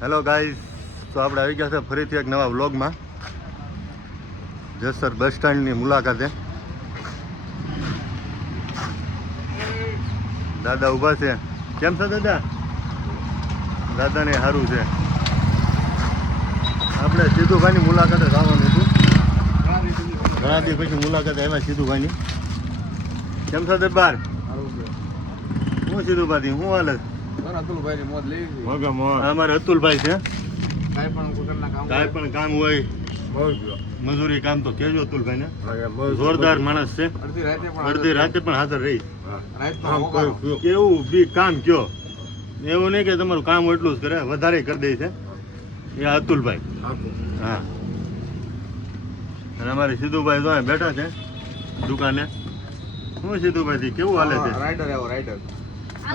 Hello guys, તો આપણે આવી ગયા છે ફરીથી એક નવા વ્લોગમાં. જસર બસ સ્ટેન્ડની મુલાકાતે. દાદા ઊભા છે. કેમ છે દાદા? દાદાને સારું છે. આપણે સિદ્ધુભાઈની મુલાકાતે જવાનું હતું. ઘણા દિવસ પછી મુલાકાતે આવ્યા સિદ્ધુભાઈની. કેમ છે દરબાર? હું સિદ્ધુભાઈ શું હાલત? અમારે અતુલભાઈ છે. કાંઈ પણ કામ હોય મજૂરી કામ તો કેજો અતુલભાઈ ને. જોરદાર માણસ છે. અડધી રાતે પણ હાજર રહી. કેવું બી કામ કયો, એવું નહીં કે તમારું કામ એટલું જ કરે, વધારે કરી દે છે એ અતુલભાઈ. હા, અને અમારે સિદ્ધુભાઈ તો બેઠા છે દુકાને. શું સિદ્ધુભાઈ કેવું હાલે છે? રાઈડર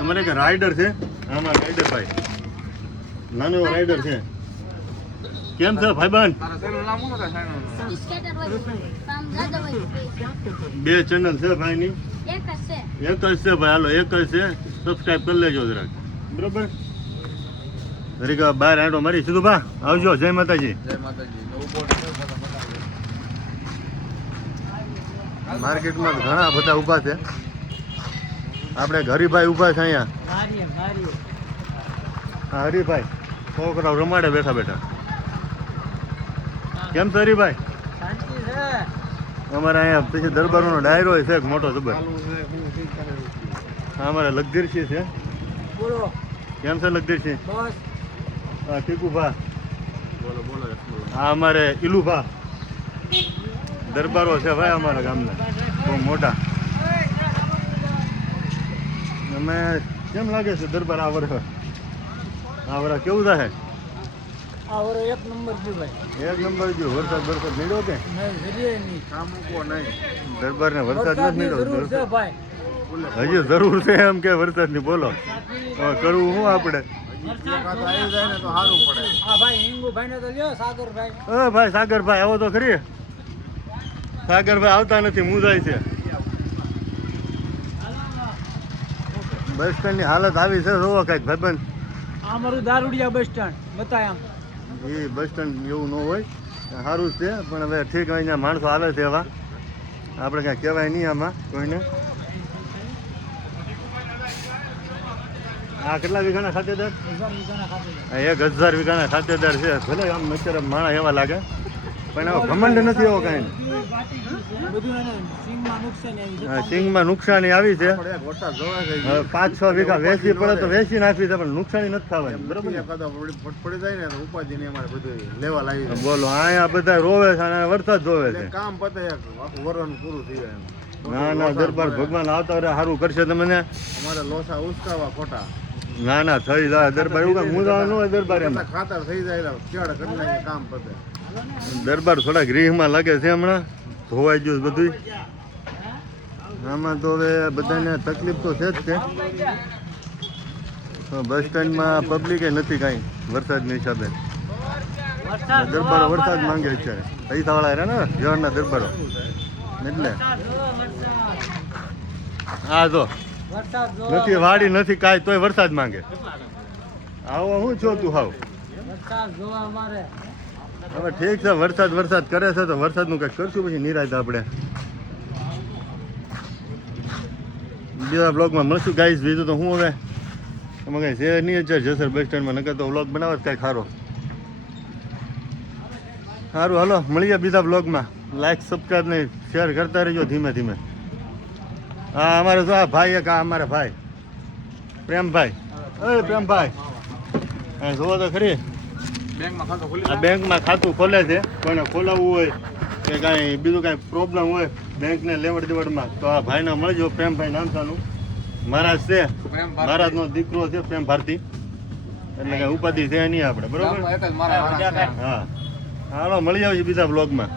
અમારે કે રાઈડર છે. આમાં રાઈડર ભાઈ નાનો એવો રાઈડર છે. કેમ છે ભાઈબંધ? બે ચેનલ છે ભાઈની. એક જ છે ભાઈ. હાલો એક જ છે. સબસ્ક્રાઈબ કરી લેજો જરાક, બરોબર? જરીક બહાર આંટો મારી. સીધુભા આવજો. જય માતાજી. માર્કેટમાં ઘણા બધા ઊભા છે. આપણે હરિભાઈ ઊભા છે અહીંયા. હા હરિભાઈ છોકરાઓ રમાડે બેઠા બેઠા. કેમ છે હરિભાઈ? અમારે અહીંયા પછી દરબારનો ડાયરો છે એક મોટો જબર. હા, અમારે લગધીરસિંહ છે. કેમ છે લગધીરસિંહ? હા ટીકુભા. હા અમારે ઈલુભા. દરબારો છે ભાઈ અમારા ગામના બહુ મોટા. અમે કેમ લાગે છે દરબાર આ વર્ષ? આ વર્ષ કેવું થાય? એક નંબર છે ભાઈ. એક નંબર જો. વરસાદ નીડ્યો કે દરબાર ને? વરસાદ નથી નીડ્યો હજી. જરૂર છે એમ કે વરસાદ ની? બોલો કરવું શું આપણે? ભાઈ સાગરભાઈ આવો તો ખરી. સાગરભાઈ આવતા નથી, મુંજાય છે. બસ સ્ટેન્ડ ની હાલત આવી છે. જોવો કઈક ભાઈબંધ. અમારું દારૂડિયા બસ સ્ટેન્ડ બતાય. એ બસ સ્ટેન્ડ એવું ન હોય, સારું જ છે. પણ હવે ઠીક અહીંયા માણસો આવે છે એવા, આપણે કાંઈ કહેવાય નહીં આમાં કોઈને. આ કેટલા વીઘાના ખાતેદાર? 1000 વીઘાના ખાતેદાર છે. ભલે આમ અત્યારે માણસ એવા લાગે, પણ એવો ઘમંડ નથી એવો કાંઈ. સિંગમાં નુકસાની આવી છે. 5-6 વીઘા વેચી પડે તો વેચી નાખવી છે, પણ નુકસાની નથી થવાની, બરોબર? બોલો અહીંયા બધા રોવે છે અને વરસાદ જોવે છે. કામ પતે પૂરું થઈ જાય. ના ના, દરબાર ભગવાન આવતા વરે સારું કરશે તમને. અમારે લોસા ઉસકાવા ખોટા. ના ના, થઈ જાય દરબાર. એવું કઈ મુદ્દા ન હોય દરબાર. એમાં ખાતર થઈ જાય, કામ પતે. દરબાર થોડા ગૃહમાં લાગે છે હમણાં. ધોવાઈ ગયું બધું. આમાં તો હવે બધાને તકલીફ તો છે જ છે. બસ સ્ટેન્ડમાં પબ્લિક નથી કાંઈ વરસાદના હિસાબે. દરબારો વરસાદ માંગે અત્યારે. પૈસાવાળા રહ્યા ને જવાના દરબારો, એટલે હા જો નથી વાડી નથી કાંઈ, તોય વરસાદ માંગે. આવો હું છો તું હાવ. હવે ઠીક છે, વરસાદ કરે છે તો વરસાદનું કંઈક કરશું પછી નિરાશ આપણે. બીજા બ્લોગમાં મળશું ગાઈસ. બીજું તો હું હવે તમે કંઈ છે નહીં અત્યારે જસર બસ સ્ટેન્ડમાં. નકર તો બ્લોગ બનાવે કાંઈક સારો. સારું હાલો, મળીએ બીજા બ્લોગમાં. લાઈક સબસ્ક્રાઈબ ને શેર કરતા રહેજો ધીમે ધીમે. હા અમારે તો આ ભાઈ એક, આ અમારા ભાઈ પ્રેમભાઈ. પ્રેમભાઈ હા જોવો તો ખરી. આ બેંકમાં ખાતું ખોલે છે. કોઈને ખોલાવવું હોય કે કાંઈ બીજું કાંઈ પ્રોબ્લેમ હોય બેંકને લેવડ દેવડમાં, તો આ ભાઈને મળજો. પ્રેમભાઈ નામ સાનું મહારાજ છે. મહારાજનો દીકરો છે પ્રેમ ભારતી. એટલે કાંઈ ઉપાધિ છે નહીં આપણે, બરોબર? હા હાલો, મળી આવશે બીજા બ્લોગમાં.